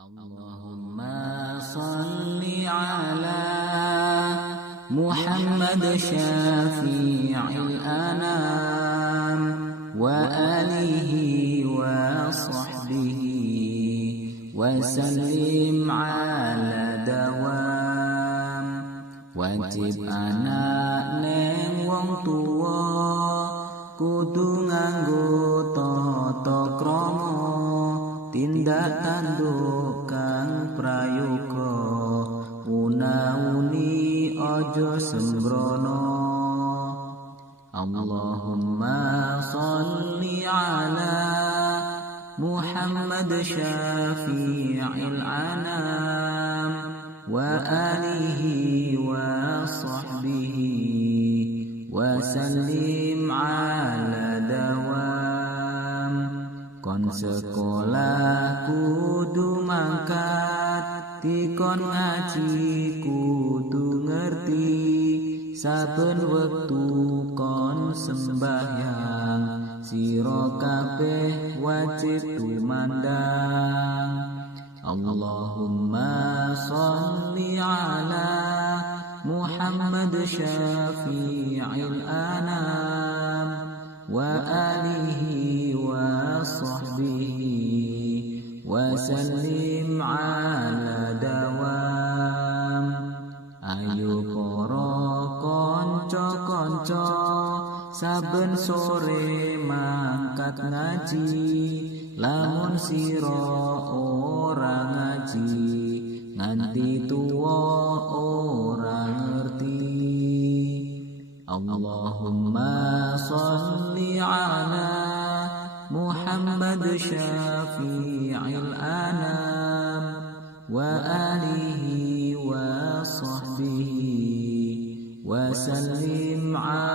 Allahumma salli ala Muhammad syafi'il anam wa alihi wa sahbihi wa sallim ala dawam. Wajib anak neng wong tuwa kudu nganggo tata krama, tindak tanduk kang prayoga, una-uni aja sembrono. Allahumma salli ala Muhammad syafi'il anam wa alihi wa sahbihi wa sallim ala dawam. Kon sekolah kudu mangkat, dikon ngaji kudu ngerti, saben wektu kon sembahyang, sira kabeh wajib tumandang. Allahumma salli ala Muhammad syafi'il anam wa alihi wa sahbihi wa sallim ala dawam. Ayo para kanca-kanca saben sore mangkat ngaji, lamun sira ora ngaji nganti tuwa ora ngerti. Allahumma salli ala Muhammad syafi'il anam wa alihi wa sahbihi wa sallim ala